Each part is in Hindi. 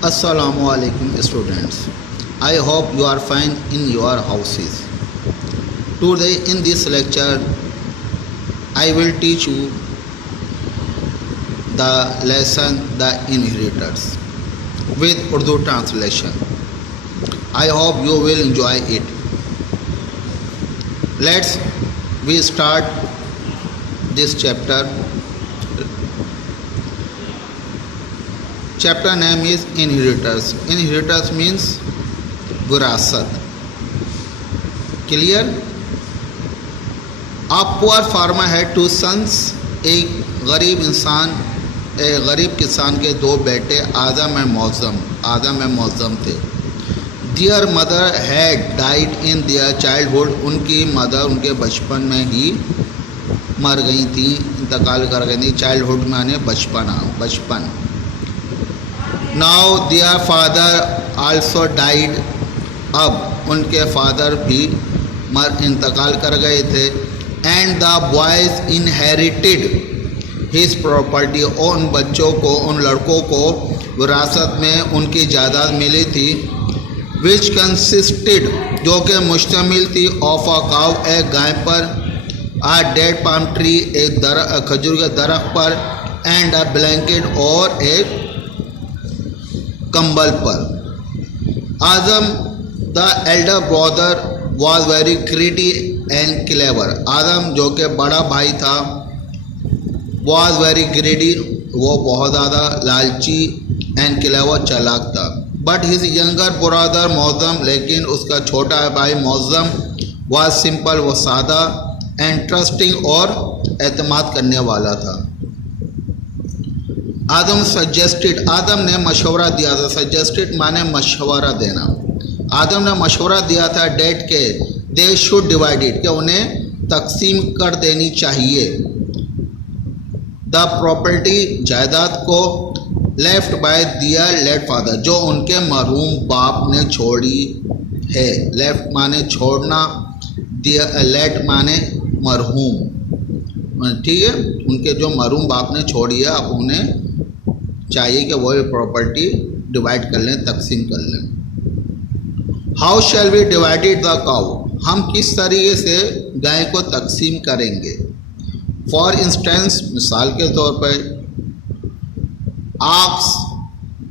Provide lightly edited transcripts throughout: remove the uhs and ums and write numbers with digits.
Assalamu alaikum students. I hope you are fine in your houses. Today in this lecture I will teach you the lesson The Inheritors with Urdu translation. I hope you will enjoy it. Let's we start this chapter. Chapter name is Inheritors. Inheritors means विरासत. Clear? A poor farmer had two sons. एक गरीब किसान के दो बेटे आदम एंड मौज़म थे. Their mother had died in their childhood. उनकी मदर उनके बचपन में ही मर गई थी, इंतकाल कर गई थी. चाइल्डहुड माने बचपन. Now their father also died. अब उनके फादर भी इंतकाल कर गए थे. And the boys inherited his property. और उन बच्चों को, उन लड़कों को विरासत में उनकी जायदाद मिली थी. विच कंसिस्टेड, जो कि मुश्तमिल थी, ऑफ अ काउ, एक गाय पर, आ डेड पाम ट्री, एक खजूर के दरख्त पर, एंड अ ब्लैंकेट, और एक कंबल पर. Adam the elder brother was very crafty and clever. Adam जो कि बड़ा भाई था, वॉज वेरी ग्रेडी, वो बहुत ज़्यादा लालची, एंड क्लेवर, चालाक था. But his younger brother Mauzam, लेकिन उसका छोटा भाई मौज़म, वॉज सिंपल, वो सादा, एंड ट्रस्टिंग, और एतमाद करने वाला था. आदम सजेस्टेड, आदम ने मशवरा दिया था. सजेस्टेड माने मशवरा देना. आदम ने मशवरा दिया था डेट के, दे शुड डिवाइडेड, कि उन्हें तकसीम कर देनी चाहिए. द प्रॉपर्टी, जायदाद को, left by their late father, जो उनके मरहूम बाप ने छोड़ी है. लेफ्ट माने छोड़ना, दियर लेट माने मरहूम, ठीक है. उनके जो मरहूम बाप ने छोड़ी है, अब उन्हें चाहिए कि वो प्रॉपर्टी डिवाइड कर लें, तकसीम कर लें. How shall we divided the cow, हम किस तरीके से गाय को तकसीम करेंगे. फॉर इंस्टेंस, मिसाल के तौर पर, आक्स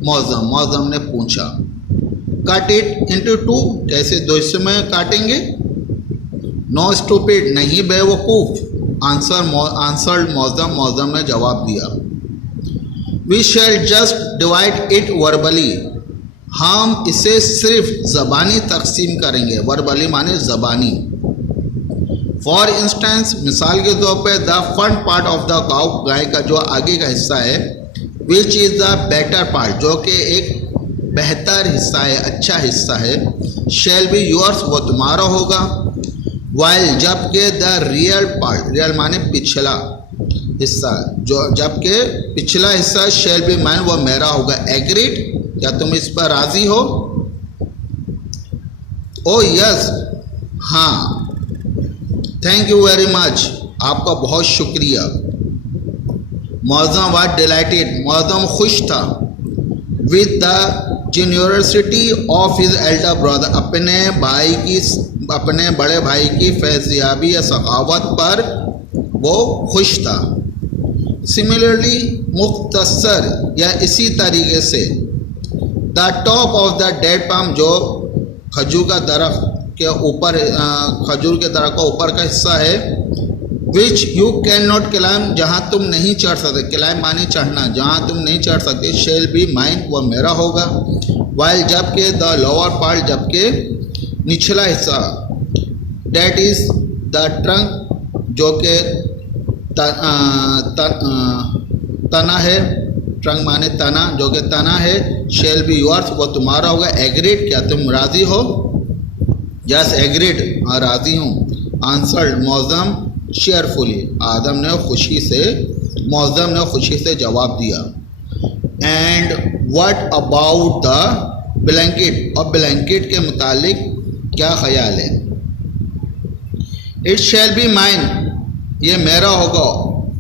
मौज़म ने पूछा. कट इट इंटू टू, कैसे दो हिस्सों में काटेंगे. नो स्टूपिड, नहीं बेवकूफ़. आंसर्ड मौज़म ने जवाब दिया. We shall just divide it verbally, हम इसे सिर्फ ज़बानी तकसीम करेंगे. वर्बली माने ज़बानी. फॉर इंस्टेंस, मिसाल के तौर पे, the front part of the cow, गाय का जो आगे का हिस्सा है, which is the better part, जो कि एक बेहतर हिस्सा है, अच्छा हिस्सा है, शैल बी योर्स, वो तुम्हारा होगा. वाइल, जबकि द रियल पार्ट, रियल माने पिछला हिस्सा, जो जबकि पिछला हिस्सा, शैल बी माइन, वो मेरा होगा. एग्रीड, क्या तुम इस पर राजी हो. ओ यस, हाँ. थैंक यू वेरी मच, आपका बहुत शुक्रिया. मौज़म वाज डिलाइटेड, मौज़म खुश था. With the generosity of his elder brother, अपने बड़े भाई की फैज़याबी या सखावत पर वो खुश था. सिमिलरली, मुख्तसर या इसी तरीके से, the top of the date palm, जो खजूर का दरख्त के ऊपर, खजूर के दरख्त का ऊपर का हिस्सा है, which you can not climb, जहाँ तुम नहीं चढ़ सकते. क्लाइम माने चढ़ना, जहाँ तुम नहीं चढ़ सकते. शेल बी माइन, वह मेरा होगा. वाइल, जबकि द लोअर पार्ट, जबकि निचला हिस्सा, डेट इज द ट्रंक, जो कि तना है. ट्रंक माने तना, जो कि तना है. शेल बी योर्स, वो तुम्हारा होगा. एग्रीड, क्या तुम राज़ी हो. जस्ट एग्रीड, हाँ राज़ी हूँ. आंसर्ड मौज़म शेयरफुली, आदम ने मौज़म ने खुशी से जवाब दिया. And what about the blanket, और ब्लैंकेट के मुतालिक क्या ख्याल है. इट शैल बी माइन, ये मेरा होगा.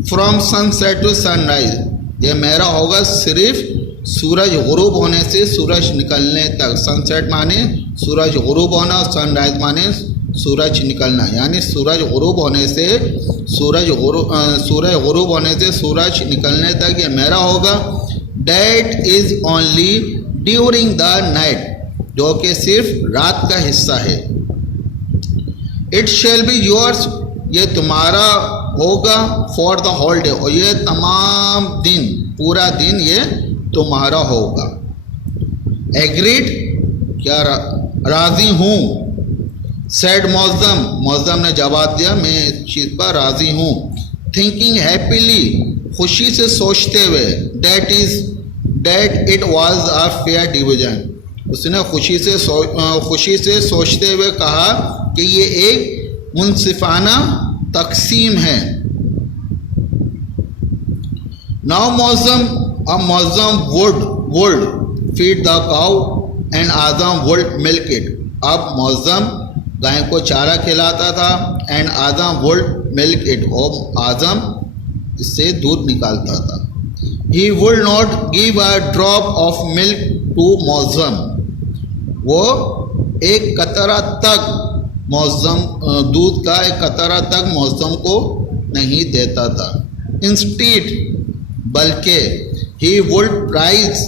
फ्रॉम सनसेट टू सनराइज, ये मेरा होगा सिर्फ सूरज गुरूब होने से सूरज निकलने तक, सनसेट माने सूरज गुरूब होना, सनराइज माने सूरज निकलना, यानी सूरज गुरूब होने से सूरज गुरूब होने से सूरज निकलने तक ये मेरा होगा। That is only during the night, जो कि सिर्फ रात का हिस्सा है। इट शैल बी योर्स, ये तुम्हारा होगा। फॉर द होल डे, और ये तमाम दिन, पूरा दिन ये तुम्हारा होगा। एग्रीड, क्या राज़ी हूँ। सेड मौज़म, मौज़म ने जवाब दिया मैं इस चीज़ पर राज़ी हूँ। थिंकिंग हैप्पीली, खुशी से सोचते हुए। That it was a fair division, उसने खुशी से सोचते हुए कहा कि ये एक मुनसिफाना तकसीम है। नाउ मौज़म, अब Mauzam would feed the cow and Azam would milk it. अब मौज़म गाय को चारा खिलाता था and Azam would milk it, और आज़म इससे दूध निकालता था। He would not give a drop of milk to Mauzam, वो एक कतरा तक मौज़म, दूध का एक कतरा तक मौज़म को नहीं देता था। इंस्टीड, बल्कि he would praise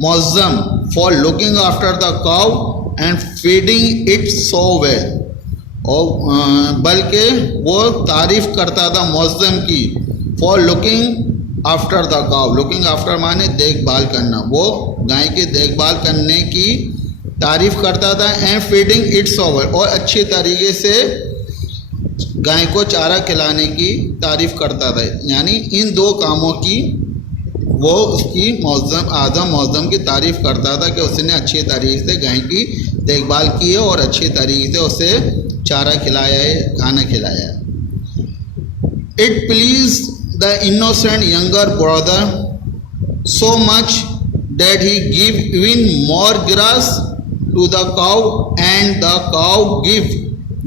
Mauzam for looking after the cow and feeding it so well, और बल्कि वो तारीफ़ करता था मौज़म की for looking after the cow. Looking after माने देखभाल करना, वो गाय की देखभाल करने की तारीफ़ करता था। And feeding it so well, और अच्छे तरीके से गाय को चारा खिलाने की तारीफ़ करता था। यानी इन दो कामों की वो उसकी आज़म मौज़म की तारीफ़ करता था कि उसने अच्छे तरीके से गाय की देखभाल की है और अच्छे तरीके से उसे चारा खिलाया है, खाना खिलाया है। It please the innocent younger brother so much that he give even more grass to the cow and the cow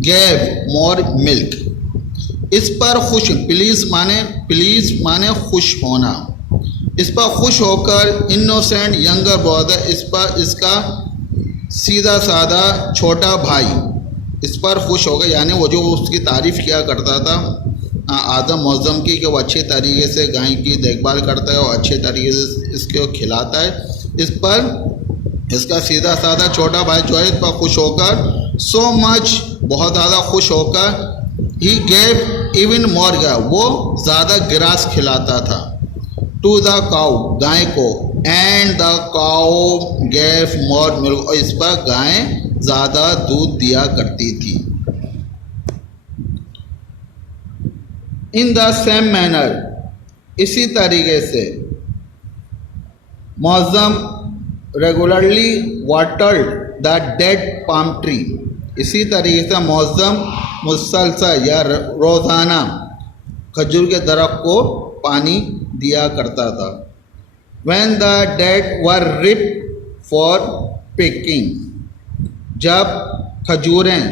gave more milk. इस पर खुश, प्लीज माने खुश होना, इस पर खुश होकर इनोसेंट यंगर ब्रदर, इस पर इसका सीधा साधा छोटा भाई इस पर खुश हो गया। यानी वो जो उसकी तारीफ़ किया करता था आज़म मौज़म की कि वो अच्छे तरीके से गाय की देखभाल करता है और अच्छे तरीके से इसको खिलाता है, इस पर इसका सीधा साधा छोटा भाई जो है इस पर खुश होकर सो मच, बहुत ज़्यादा खुश होकर ही गेव इवन मोर, वो ज़्यादा ग्रास खिलाता था टू द काउ, गाय को, and the cow gave more milk, और इस पर गाय ज़्यादा दूध दिया करती थी। इन द सेम मैनर, इसी तरीके से Mauzam regularly watered the date palm tree, इसी तरीके से मौज़म मुसलसल या रोज़ाना खजूर के दरख्त को पानी दिया करता था। When the dead were ripe for picking, जब खजूरें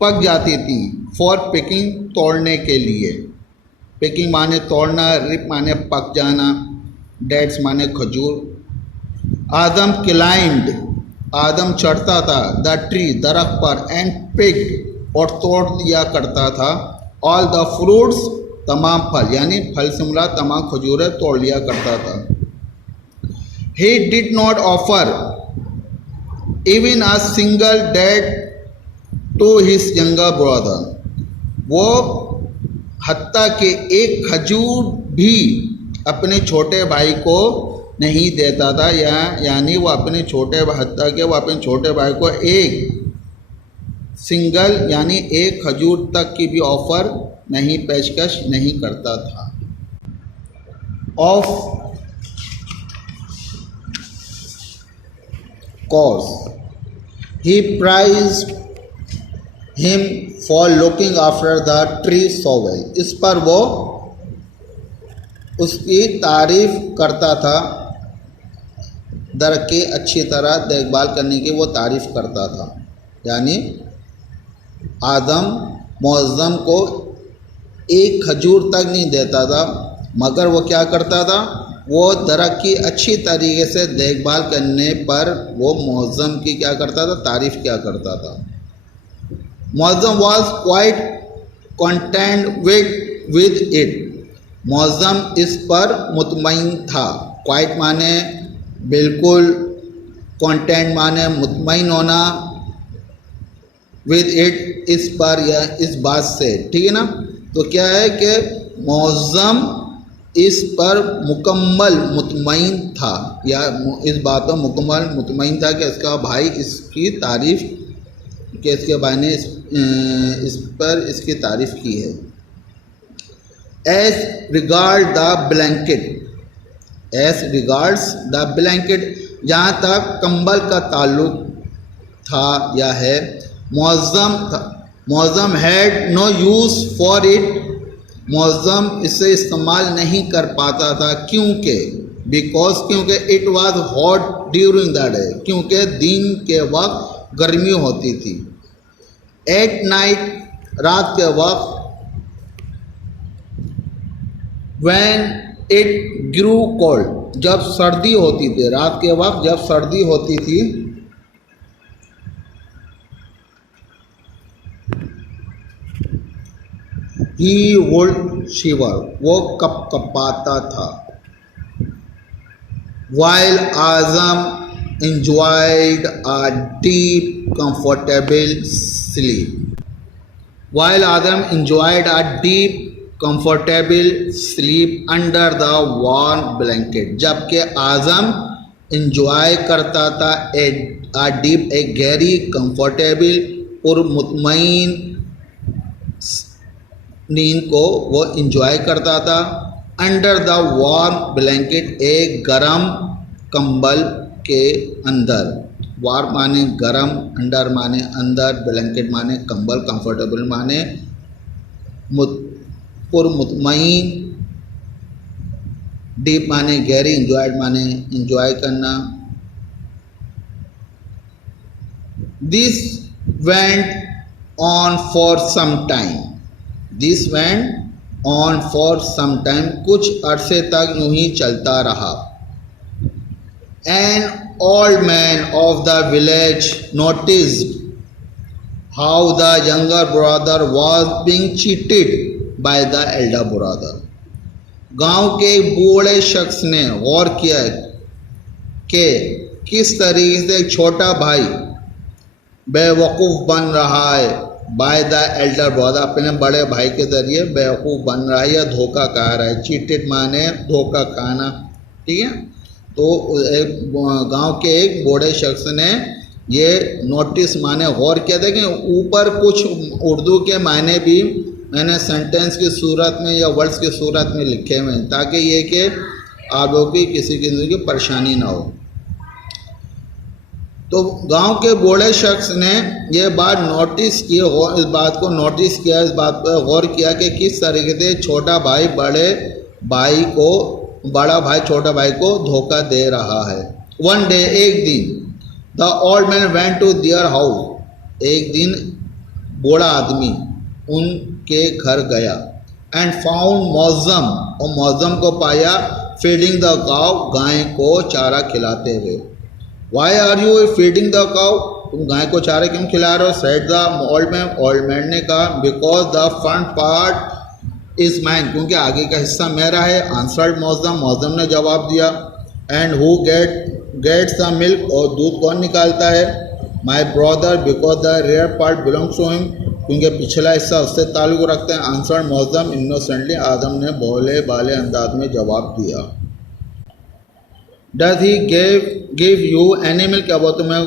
पक जाती थी फॉर पिकिंग, तोड़ने के लिए। पिकिंग माने तोड़ना, रिप माने पक जाना, डेट्स माने खजूर। आदम क्लाइम्ड, आदम चढ़ता था द ट्री, दरख्त पर, एंड पिक्ड, और तोड़ लिया करता था ऑल द फ्रूट्स, तमाम फल, यानी फल से मुराद तमाम खजूरें तोड़ लिया करता था। He did not offer even a single date to his younger brother, वो हत्ता के एक खजूर भी अपने छोटे भाई को नहीं देता था, यानी वो अपने हत्ता के वो अपने छोटे भाई को एक सिंगल यानी एक खजूर तक की भी ऑफ़र नहीं, पेशकश नहीं करता था। Of course, he praised him for looking after the tree so well, इस पर वो उसकी तारीफ़ करता था, दरख्त की अच्छी तरह देखभाल करने की वो तारीफ़ करता था। यानी आदम मौज़म को एक खजूर तक नहीं देता था, मगर वो क्या करता था, वो दरख्त की अच्छी तरीके से देखभाल करने पर वो मौज़म की क्या करता था, तारीफ़ क्या करता था। Mauzam was quite content with it, Mauzam इस पर मुतमईन था। क्वाइट माने बिल्कुल, कंटेंट माने मुतमईन होना, विद इट इस पर या इस बात से, ठीक है ना। तो क्या है कि मौज़म इस पर मुकम्मल मुतमईन था, या इस बात पर मुकम्मल मुतमईन था कि इसका भाई इसकी तारीफ़, कि इसके भाई ने इस पर इसकी तारीफ़ की है। As regard the blanket, as regards the blanket, जहाँ तक कंबल का ताल्लुक था या है, Mauzam had no use for it, Mauzam इसे इस्तेमाल नहीं कर पाता था, क्योंकि बिकॉज, क्योंकि it was hot during the day, क्योंकि दिन के वक्त गर्मी होती थी। एट नाइट, रात के वक्त, व्हेन इट ग्रू कोल्ड, जब सर्दी होती थी, रात के वक्त जब सर्दी होती थी, ही वुड शिवर, वो कपकपाता था। While Azam enjoyed a deep, comfortable sleep. While Azam enjoyed a deep, comfortable sleep under the warm blanket. जबकि आज़म enjoy करता था a deep, एक गहरी, comfortable और मुतमईन नींद को वो enjoy करता था। अंडर द वार्म ब्लैंकेट, एक गरम कंबल के अंदर। वार्म माने गरम, अंडर माने अंदर, ब्लैंकेट माने कंबल, कंफर्टेबल माने पुरमुतमईन, डीप माने गहरी, इंजॉयड माने इंजॉय करना। This went on for some time, this went on for some time, कुछ अरसे तक यूं ही चलता रहा। An old man of the village noticed how the younger brother was being cheated by the elder brother. गांव के बूढ़े शख्स ने गौर किया कि किस तरीके से छोटा भाई बेवकूफ़ बन रहा है, बाय द एल्डर ब्रदर, अपने बड़े भाई के ज़रिए बेवकूफ़ बन रहा है या धोखा खा रहा है। चीटेड माने धोखा खाना, ठीक है। तो एक गांव के एक बूढ़े शख्स ने ये नोटिस माने गौर किया था कि ऊपर कुछ उर्दू के मायने भी मैंने सेंटेंस की सूरत में या वर्ड्स की सूरत में लिखे हुए हैं, ताकि ये कि आप लोगों की किसी किस्म की परेशानी ना हो। तो गांव के बूढ़े शख्स ने यह बात नोटिस की, इस बात को नोटिस किया, इस बात पर गौर किया कि किस तरीके से छोटा भाई बड़ा भाई छोटा भाई को धोखा दे रहा है। वन डे, एक दिन, the old man went to their house, एक दिन बूढ़ा आदमी उनके घर गया। एंड फाउंड मौज़म, और मौज़म को पाया फीडिंग द काव, गाय को चारा खिलाते हुए। Why are you feeding the cow, तुम गाय को चारा क्यों खिला रहे हो? Said the old man, old man ने कहा, because the front part is mine, क्योंकि आगे का हिस्सा मेरा है। आंसर्ड मौज़म, मौज़म ने जवाब दिया। And who gets the milk, और दूध कौन निकालता है? My brother, because the rear part belongs to him, क्योंकि पिछला हिस्सा उससे ताल्लुक़ रखते हैं। आंसर्ड मौज़म इनोसेंटली, आदम ने भोले भाले अंदाज में जवाब दिया। Does he give you any milk, क्या वो तुम्हें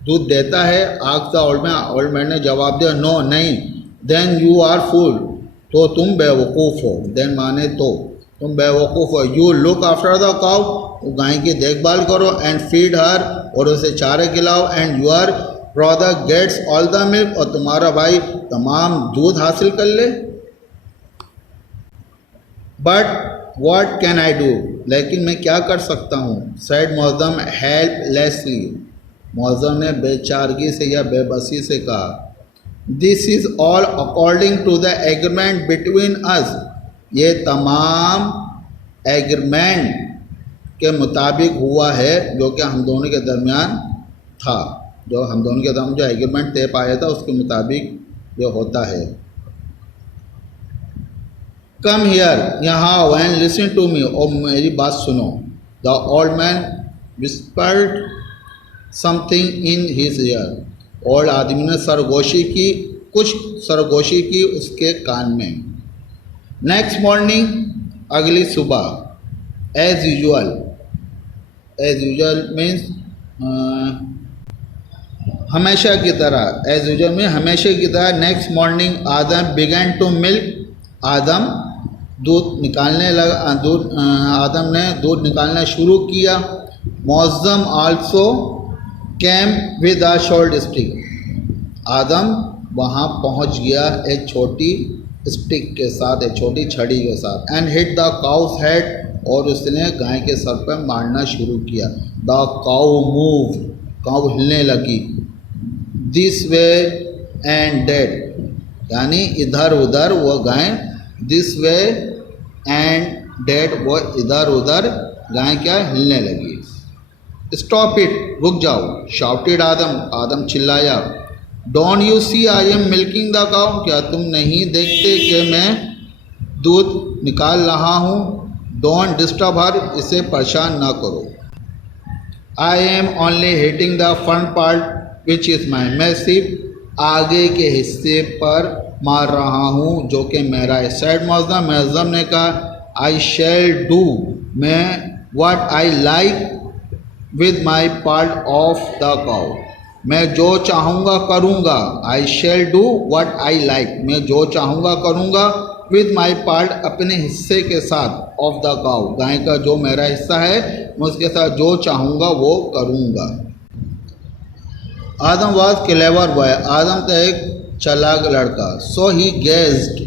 दूध देता है? आस्क्ड द ओल्ड मैन ने जवाब दिया, नो, नहीं। देन यू आर फूल, तो तुम बेवकूफ़ हो। देन माने तो, तुम बेवकूफ़ हो। You look after the cow, गाय की देखभाल करो। एंड फीड हर, और उसे चारे खिलाओ। And your brother gets all the milk, और तुम्हारा भाई तमाम दूध हासिल कर ले। But what can I do, लेकिन मैं क्या कर सकता हूँ? सैड मौज़म हेल्पलेसली, मौज़म ने बेचारगी से या बेबसी से कहा। This is all according to the agreement between us, ये तमाम एग्रीमेंट के मुताबिक हुआ है, जो कि हम दोनों के दरमियान था, जो हम दोनों के दरमियान जो एग्रीमेंट तय पाया था उसके मुताबिक ये होता है। कम हियर, यहाँ आओ, एंड लिसन टू मी, और मेरी बात सुनो। The old man whispered something in his year, old आदमी ने सरगोशी की, कुछ सरगोशी की उसके कान में। नेक्स्ट मॉर्निंग, अगली सुबह, as usual, as usual means हमेशा की तरह, एज यूजुअल में हमेशा की तरह। Next morning Adam began to milk, Adam दूध निकालने लगा, आदम ने दूध निकालना शुरू किया। Mauzam also came with a short stick, Adam वहाँ पहुँच गया एक छोटी स्टिक के साथ, एक छोटी छड़ी के साथ। And hit the cows head, और उसने गाय के सर पर मारना शुरू किया। द काउ मूव, काउ हिलने लगी। दिस वे एंड डेट, यानी इधर उधर वो गाय, दिस वे एंड डेट, वो इधर उधर गाय क्या हिलने लगी। स्टॉप इट, रुक जाओ। शाउटेड आदम, आदम चिल्लाया। Don't you see I am milking the cow, क्या तुम नहीं देखते कि मैं दूध निकाल रहा हूँ। डोंट डिस्टर्ब हर, इसे परेशान ना करो। I am only hitting the front part which is mine, मैं सिर्फ आगे के हिस्से पर मार रहा हूँ जो कि मेरा है। सैड मौज़म, मौज़म ने कहा, आई शैल डू, मैं what I like with my part of the cow, मैं जो चाहूँगा करूँगा। I shall do what I like, मैं जो चाहूँगा करूँगा। विद माई पार्ट, अपने हिस्से के साथ। ऑफ द काउ, गाय का जो मेरा हिस्सा है मैं उसके साथ जो चाहूँगा वो करूँगा। आदम वॉज क्लेवर बॉय, आदम था एक चालाक लड़का। सो ही गेज्ड,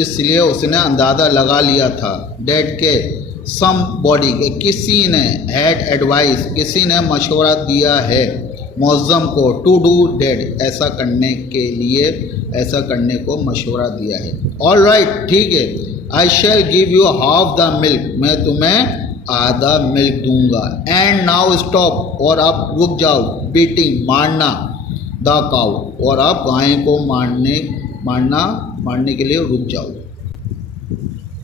इसलिए उसने अंदाज़ा लगा लिया था। डेट के सम बॉडी के, किसी ने, हैड एडवाइस, किसी ने मशवरा दिया है मौज़म को, टू डू डेट, ऐसा करने के लिए, ऐसा करने को मशवरा दिया है। ऑल राइट, ठीक है। I shall give you half the milk, मैं तुम्हें आधा मिल्क दूंगा। एंड नाउ स्टॉप, और अब रुक जाओ। बीटिंग, मारना। द काउ, और अब गाय को मारने के लिए रुक जाओ।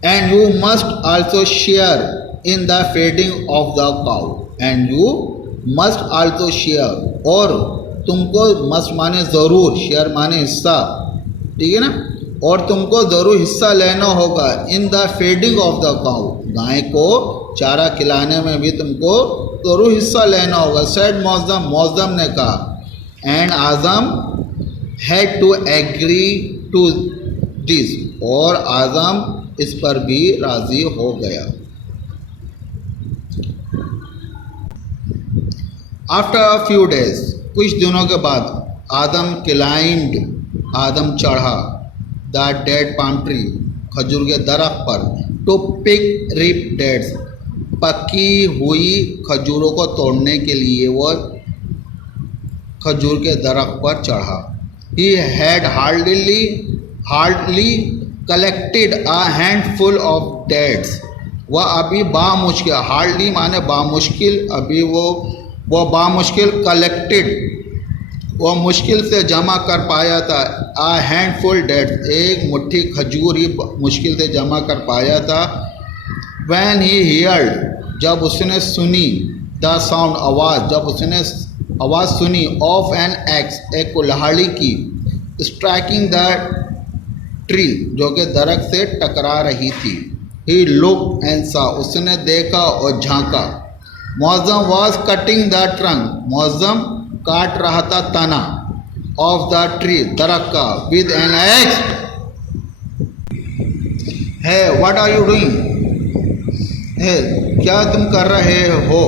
And you must also share in the feeding of the cow, and you must also share, और तुमको, मस्ट माने ज़रूर, शेयर माने हिस्सा, ठीक है ना, और तुमको ज़रूर हिस्सा लेना होगा। In the feeding of the cow, गाय को चारा खिलाने में भी तुमको ज़रूर हिस्सा लेना होगा। सैड मौज़म, मौज़म ने कहा। And Azam had to agree to this, और आज़म इस पर भी राज़ी हो गया। आफ्टर अ फ्यू डेज, कुछ दिनों के बाद, आदम क्लाइंड, आदम चढ़ा, द डेड पाम ट्री, खजूर के दरख्त पर, टू पिक रिप डेट्स, पकी हुई खजूरों को तोड़ने के लिए वो खजूर के दरख्त पर चढ़ा। He had hardly collected a handful of dates, वह अभी बामुश्किल, हार्डली माने बामुश्किल, अभी वो बामुश्किल, कलेक्टेड, वो मुश्किल से जमा कर पाया था। आ हैंडफुल डेट्स, एक मुट्ठी खजूर ही मुश्किल से जमा कर पाया था। वैन ही हियर्ड, जब उसने सुनी, द साउंड, आवाज़, जब उसने आवाज़ सुनी, ऑफ एन एक्स, एक कुल्हाड़ी की, स्ट्राइकिंग द ट्री, जो कि दरख्त से टकरा रही थी। ही लुक एंड सा, उसने देखा और झांका। Mauzam was cutting the trunk, Mauzam काट रहा था तना, ऑफ द ट्री, दरख्त का, with an axe. Hey, what are you doing, hey, क्या तुम कर रहे हो।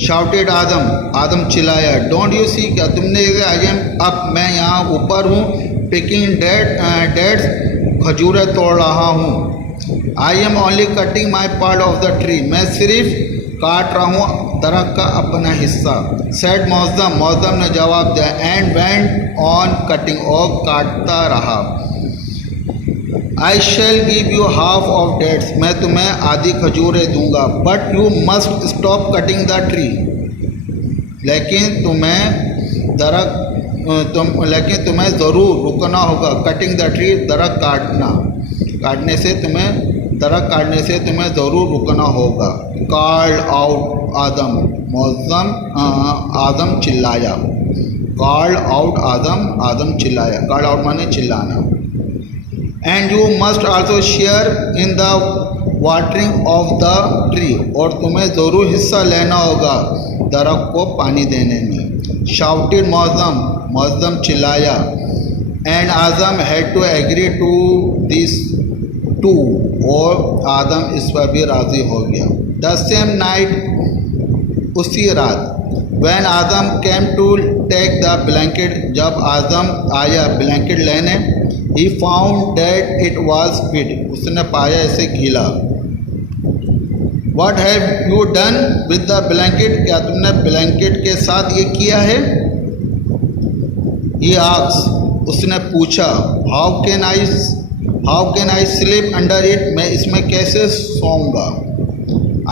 शाउटेड आदम, आदम चिल्लाया। डोंट यू सी, क्या तुमने, आई एम अप, मैं यहाँ ऊपर हूँ, पिकिंग डेट्स, खजूरें तोड़ रहा हूँ। आई am only cutting my part of the tree, मैं सिर्फ काट रहा हूँ दरख्त का अपना हिस्सा। सेड मौज़म, मौज़म ने जवाब दिया। एंड वेंट ऑन कटिंग, और काटता रहा। I shall give you half of dates, मैं तुम्हें आधी खजूरें दूंगा, but you must stop cutting the tree, लेकिन तुम्हें ज़रूर रुकना होगा। कटिंग द ट्री, दरख्त काटने से तुम्हें ज़रूर रुकना होगा। कॉल्ड आउट आदम, मौज़म आदम चिल्लाया। कॉल्ड आउट आदम चिल्लाया। कॉल्ड आउट माने चिल्लाना। And you must also share in the watering of the tree, और तुम्हें ज़रूर हिस्सा लेना होगा दरख्त को पानी देने में। शाउटेड मौज़म चिल्लाया। And Azam had to agree to this too, और आदम इस पर भी राज़ी हो गया। द सेम नाइट, उसी रात, when Adam came to take the blanket, जब आदम आया ब्लैंकेट लेने, he found that it was fit, उसने पाया इसे गीला। What have you done with the blanket, क्या तुमने ब्लैंकेट के साथ ये किया है? He asked, उसने पूछा। How can I sleep under it, मैं इसमें कैसे सोऊंगा?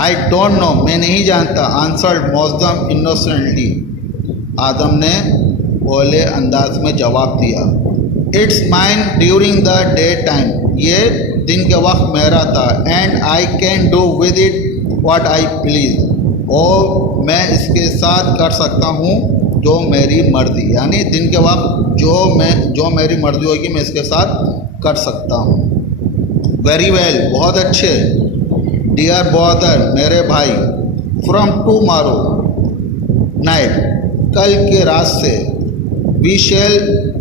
I don't know, मैं नहीं जानता। Answered मौज़म innocently, आदम ने भोले अंदाज में जवाब दिया। It's mine during the day-time, ये दिन के वक्त मेरा था। And I can do with it what I please, और मैं इसके साथ कर सकता हूँ जो मेरी मर्जी, यानी दिन के वक्त जो मेरी मर्जी होगी मैं इसके साथ कर सकता हूँ। वेरी वेल, बहुत अच्छे। डियर ब्रदर, मेरे भाई। फ्रॉम टुमारो नाइट, कल के रात से। We shall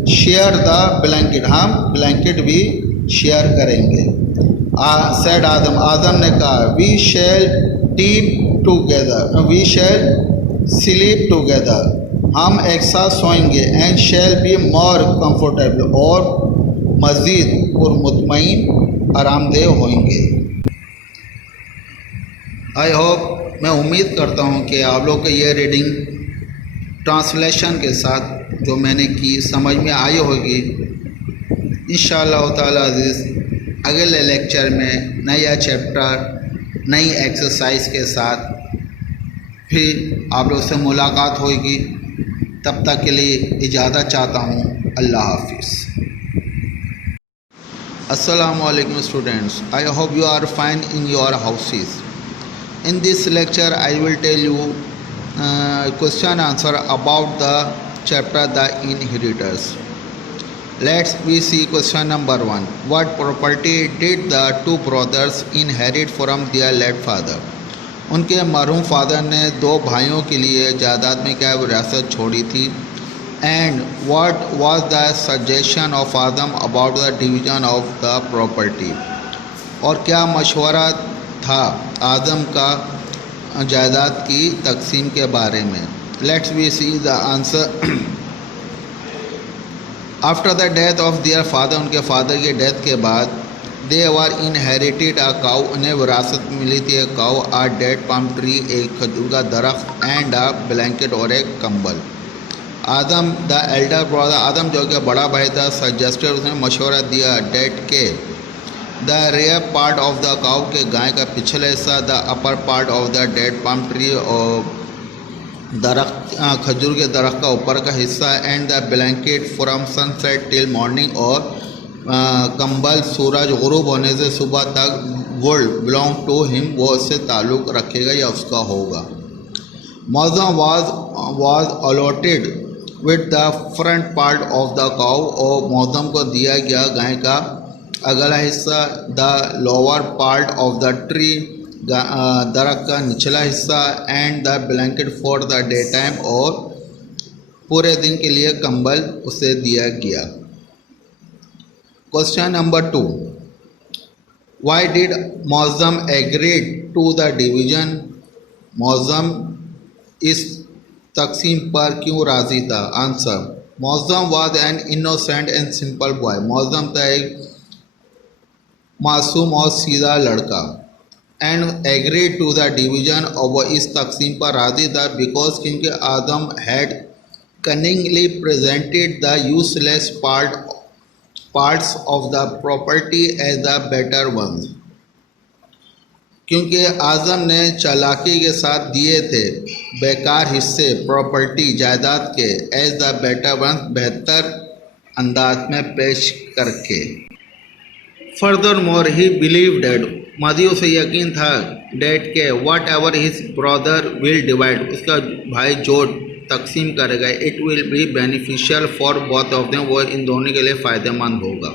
share the blanket, हम ब्लैंकेट भी शेयर करेंगे। सेड आदम ने कहा। वी शैल स्लीप टुगेदर, हम एक साथ सोएंगे। And shall be more comfortable, और मज़ीद और मुतमईन आरामदेह होंगे। आई होप, मैं उम्मीद करता हूँ कि आप लोग को ये रीडिंग ट्रांसलेशन के साथ जो मैंने की समझ में आई होगी। इंशाअल्लाह ताला अज़ीज़, अगले लेक्चर में नया चैप्टर, नई एक्सरसाइज के साथ फिर आप लोग से मुलाकात होगी। तब तक के लिए इजाज़त चाहता हूँ। अल्लाह हाफिज़। अस्सलामु अलैकुम students, I hope you are fine in your houses. In this lecture I will tell you question answer about the chapter The Inheritors. Let's we see question number 1. What property did the two brothers inherit from their late father? उनके मरहूम फादर ने दो भाइयों के लिए जायदाद में क्या विरासत छोड़ी थी? And what was the suggestion of Adam about the division of the property? और क्या मशवरा था आदम का जायदाद की तकसीम के बारे में? Let's we see the answer. After the death of their father, उनके फादर की डेथ के बाद, दे वर इनहेरिटेड अ काउ, उन्हें विरासत मिली थी एक cow, a dead palm tree, एक खजूर का दरख्त, एंड अ ब्लैंकेट, और एक कंबल। आदम द एल्डर ब्रदर, आदम जो कि बड़ा भाई था, सजेस्टेड, उसने मशवरा दिया डेड के the rear part of the cow, के गाय का पिछला हिस्सा, the upper part of the date palm tree, और दरख्त खजूर के दरख्त का ऊपर का हिस्सा, and the blanket from sunset till morning, और कंबल सूरज गुरूब होने से सुबह तक, वुड बिलोंग टू हिम, वो उससे ताल्लुक़ रखेगा या उसका होगा। Mauzam was allotted with the front part of the cow, और मौज़म को दिया गया गाय का अगला हिस्सा, the lower part of the tree, दरख्त का निचला हिस्सा, and the blanket for the day time, और पूरे दिन के लिए कंबल उसे दिया गया। Question number 2. Why did Mauzam agreed to the division? Mauzam इस तकसीम पर क्यों राज़ी था? Answer, Mauzam was an innocent and simple boy, Mauzam था एक मासूम और सीधा लड़का। And agreed to the division, और वह इस तकसीम पर राज़ी था बिकॉज क्योंकि Adam had cunningly presented the useless part parts of the property as the better ones, क्योंकि आज़म ने चालाकी के साथ दिए थे बेकार हिस्से प्रॉपर्टी जायदाद के एज द बेटर वंस, बेहतर अंदाज में पेश करके। Furthermore he believe that, मदियों से यकीन था डेट के whatever his brother will divide, उसका भाई जो तकसीम करेगा it will be beneficial for both of them, वो इन दोनों के लिए फ़ायदेमंद होगा।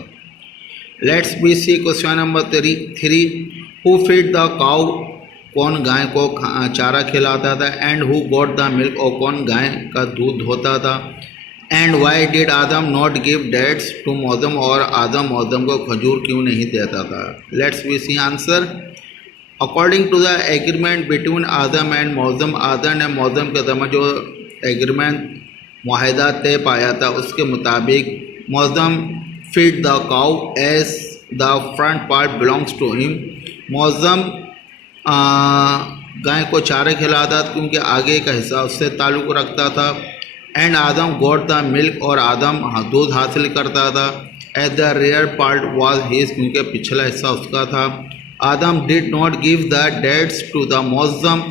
Let's be see question number 3, who feed the cow, कौन गाय को चारा खिलाता था, and who got the milk, और कौन गाय का दूध धोता था, and Y did Adam not give dates to Moazzam, और आदम मौजम को खजूर क्यों नहीं देता था। Let's we see answer. According to the agreement between Adam and Moazzam, Adam ने मौजम के दरमियान जो एग्रीमेंट मुआहदा तय पाया था उसके मुताबिक Moazzam feed the cow as the front part belongs to him, Moazzam गाय को चारे खिलाता था क्योंकि आगे का हिस्सा उससे ताल्लुक़ रखता था। And Adam got the milk, और आदम दूध हासिल करता था। At the rear part was his, क्योंकि पिछला हिस्सा उसका था। Adam did not give the dates to the Moazzam,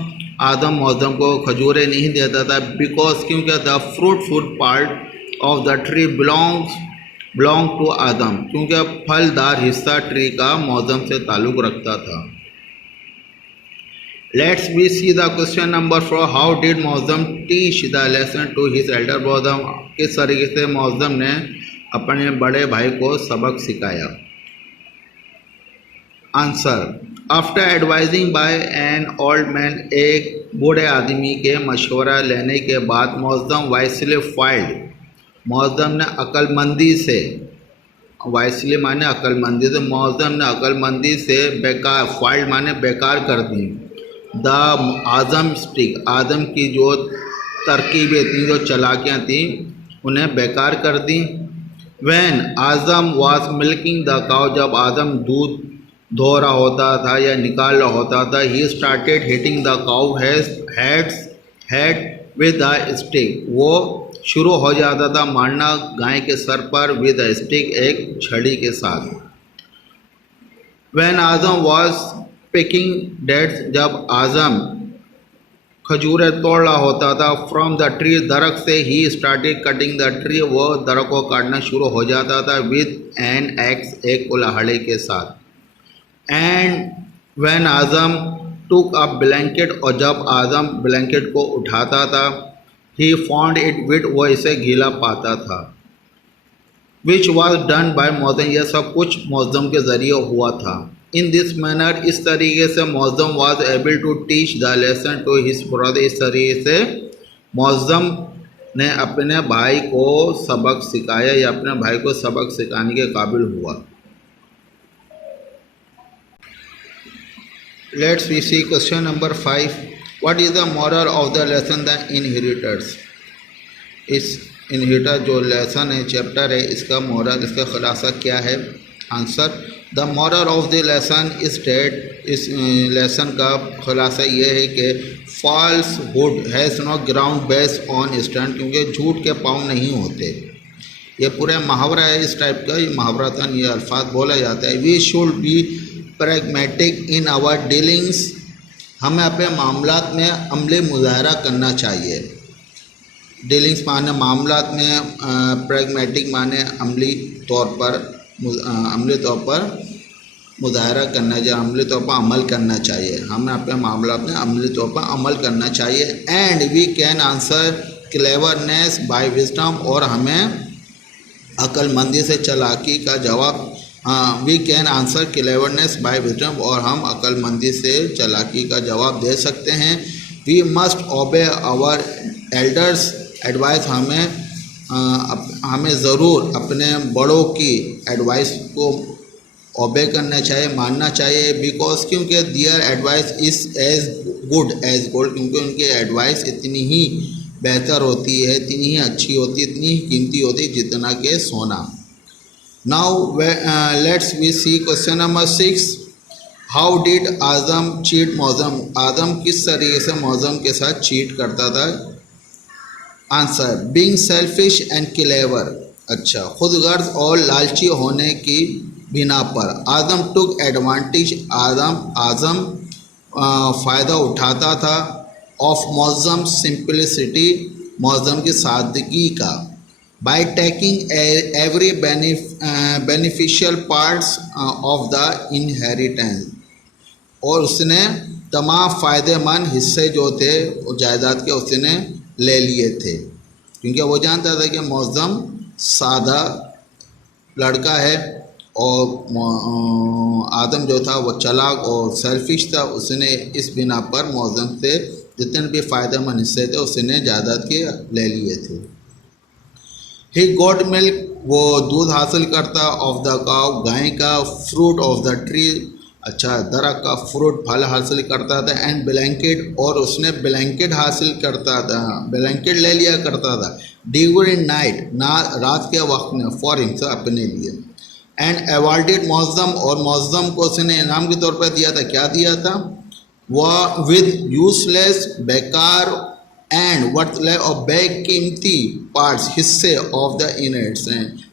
Adam Moazzam को खजूरें नहीं देता था बिकॉज क्योंकि the fruitful part of the tree belong to Adam, क्योंकि फलदार हिस्सा ट्री का मौजम से ताल्लुक़ रखता था। Let's we see the question number 4. How did Maujam teach the lesson to his elder brother? किस तरीके से मौजम ने अपने बड़े भाई को सबक सिखाया। Answer. After advising by an old man, एक बूढ़े आदमी के मशवरा लेने के बाद मौजम वाइसली फाइल्ड, मौजम ने अक्लमंदी से, वाइसली माने अक्लमंदी से, मौजम ने अक्लमंदी से बेकार, फाइल्ड माने बेकार कर दी द आज़म स्टिक, आदम की जो तरकीबें थी, जो चालाकियाँ थी, उन्हें बेकार कर दी। When Azam was milking the cow, जब आदम दूध धो रहा होता था या निकाल रहा होता था, he started hitting the cow head with the stick, वो शुरू हो जाता था मारना गाय के सर पर विद द स्टिक, एक छड़ी के साथ। When Azam was picking dates, जब आज़म खजूरें तोड़ रहा होता था फ्रॉम द ट्री, दरख्त से, he started cutting the tree, वो दरख्त को काटना शुरू हो जाता था विद एन एक्स, एक कुल्हाड़ी के साथ। And when Azam took a blanket, और जब आज़म ब्लैंकेट को उठाता था, ही फाउंड इट विट, वो इसे गीला पाता था। Which was done by Maujam, यह सब कुछ मौजम के ज़रिए हुआ था। इन दिस मैनर, इस तरीके से Moazzam was able to teach the lesson to his brother, इस तरीके से मौजम ने अपने भाई को सबक सिखाया या अपने भाई को सबक सिखाने के काबिल हुआ। Let's we see question number 5. What is the moral of the lesson the inheritors, इस इनहेरिटर जो लेसन है, चैप्टर है, इसका मॉरल, इसका खुलासा क्या है। Answer. The moral of the lesson is that, इस लेसन का खुलासा ये है कि falsehood has no ground base on stand, क्योंकि झूठ के पाँव नहीं होते। ये पूरा मुहावरा है इस टाइप का, ये मुहावरतन ये अल्फाज बोला जाता है। We should be pragmatic in our dealings, हमें अपने मामलात में अमली मुजाहरा करना चाहिए। डीलिंग्स माने मामलात में, प्रैग्मेटिक माने अमली तौर पर मुजाहरा करना चाहिए, अमली तौर पर अमल करना चाहिए। हमें अपने मामला में अमली तौर पर अमल करना चाहिए। And we can answer cleverness by wisdom, और हमें अक्लमंदी से चालाकी का जवाब, we can answer cleverness by wisdom, और हम अक्लमंदी से चालाकी का जवाब दे सकते हैं। We must obey our elders advice, हमें ज़रूर अपने बड़ों की एडवाइस को ओबे करना चाहिए, मानना चाहिए। बिकॉज क्योंकि their advice is as good as gold, क्योंकि उनकी एडवाइस इतनी ही बेहतर होती है, इतनी ही अच्छी होती है, इतनी ही कीमती होती है जितना कि सोना। Now let's we see question number 6. How did Azam cheat Moazzam, Adam किस तरीके से मौजम के साथ चीट करता था। Answer. Being selfish and clever, अच्छा, खुदगर्ज और लालची होने की बिना पर आदम टुक एडवांटेज, आजम फ़ायदा उठाता था ऑफ मौज़म सिंपलिसिटी, मौज़म की सादगी का, by taking every beneficial parts of the inheritance, और उसने तमाम फ़ायदेमंद हिस्से जो थे वो जायदाद के उसने ले लिए थे, क्योंकि वो जानता था कि मौज़म सादा लड़का है और आदम जो था वो चालाक और सेल्फिश था। उसने इस बिना पर मौज़म से जितने भी फ़ायदेमंद हिस्से थे उसने जायदाद के ले लिए थे। ही गॉट मिल्क, वो दूध हासिल करता, ऑफ द काव, गाय का, फ्रूट ऑफ द ट्री, अच्छा दरख्त का फ्रूट फल हासिल करता था, एंड ब्लैंकेट, और उसने ब्लैंकेट हासिल करता था, ब्लैंकेट ले लिया करता था, ड्यूरिंग नाइट, ना रात के वक्त में, फॉर हिमसेल्फ अपने लिए, एंड अवॉर्डेड मौज़म, और मौज़म को उसने इनाम के तौर पर दिया था, क्या दिया था, वह विद यूजलेस, बेकार, एंड वर्थलेस और बेकीमती पार्ट्स, हिस्से ऑफ द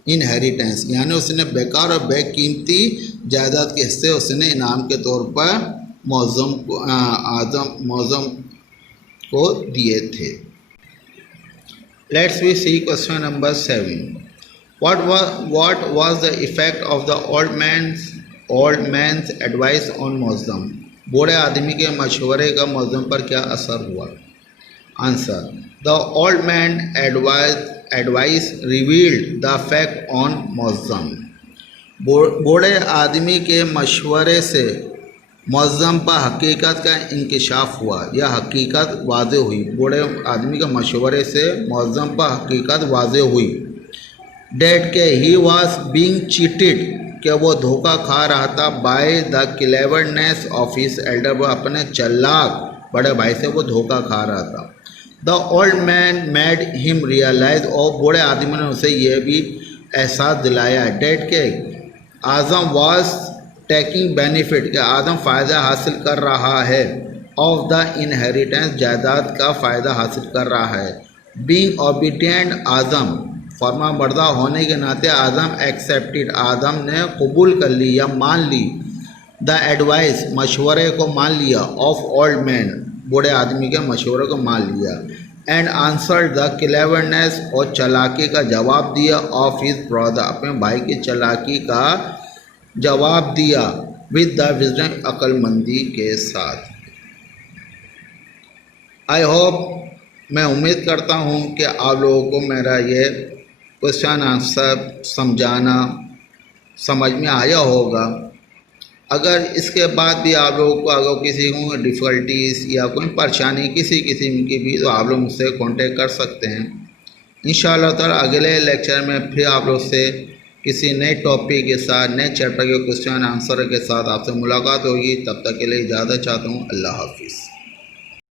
इनहेरिटेंस, यानी उसने बेकार और बेकीमती जायदाद के हिस्से उसने इनाम के तौर पर मौज़म को दिए थे। Let's we see question number 7। What was the effect of the old man's advice on Mauzam? बूढ़े आदमी के मशवरे का मौज़म पर क्या असर हुआ? Answer, the old man advice revealed the fact on Mauzam. बूढ़े आदमी के मशवरे से मौज़म पर हकीकत का इंकशाफ हुआ, यह हकीकत वाज़े हुई। बूढ़े आदमी के मशवरे से मौज़म पर हकीकत वाज़े हुई। डेट के ही वॉज बींग चीटेड, कि वो धोखा खा रहा था, by the cleverness of his Elder, वो अपने चालाक बड़े भाई से वो धोखा खा रहा था। The old man made him realise, और बूढ़े आदमी ने उसे यह भी एहसास दिलाया, डेट के आज़म वॉज टेकिंग बेनिफिट, कि आदम फ़ायदा हासिल कर रहा है, ऑफ द इनहेरिटेंस, जायदाद का फ़ायदा हासिल कर रहा है। बीइंग ओबीडिएंट आज़म, फर्मा बरदा होने के नाते आदम एक्सेप्टेड, आदम ने कबूल कर ली या मान ली, द एडवाइस, मशवरे को मान लिया, ऑफ ओल्ड मैन, बूढ़े आदमी के मशवरे को मान लिया, एंड आंसर द क्लेवरनेस, और चालाकी का जवाब दिया, ऑफ हिज ब्रदर, अपने भाई की चालाकी का जवाब दिया, विद द विजडम, अक्लमंदी के साथ। आई होप, मैं उम्मीद करता हूँ कि आप लोगों को मेरा ये क्वेश्चन आंसर समझाना समझ में आया होगा। अगर इसके बाद भी आप लोगों को अगर किसी को डिफ़िकल्टीज़ या कोई परेशानी किसी किस्म की भी, तो आप लोग मुझसे कांटेक्ट कर सकते हैं। इंशाअल्लाह ताला अगले लेक्चर में फिर आप लोग से किसी नए टॉपिक के साथ, नए चैप्टर के क्वेश्चन आंसर के साथ आपसे मुलाकात होगी। तब तक के लिए इजाज़त चाहता हूँ। अल्लाह हाफिज़।